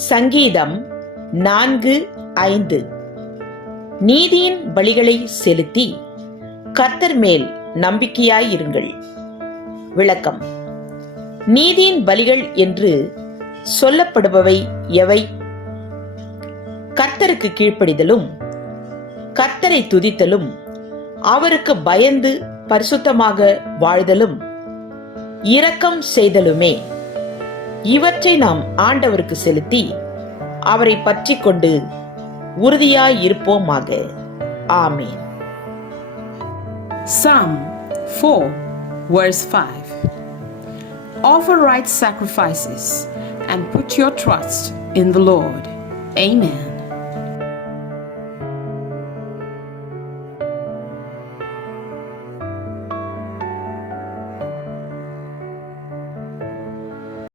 சங்கீதம் 4:5. நீதியின் பலிகளை செலுத்தி கர்த்தர் மேல் நம்பிக்கையாயிருங்கள். விளக்கம்: நீதியின் பலிகள் என்று சொல்லப்படுபவை எவை? கர்த்தருக்கு கீழ்ப்படிதலும், கர்த்தரை துதித்தலும், அவருக்கு பயந்து பரிசுத்தமாக வாழ்தலும், இரக்கம் செய்தலுமே. இவற்றை நாம் ஆண்டவருக்கு செலுத்தி அவரை பற்றி கொண்டு உறுதியாயிருப்போமாக. ஆமென். Psalm 4 verse 5. Offer right sacrifices and put your trust in the Lord. Amen.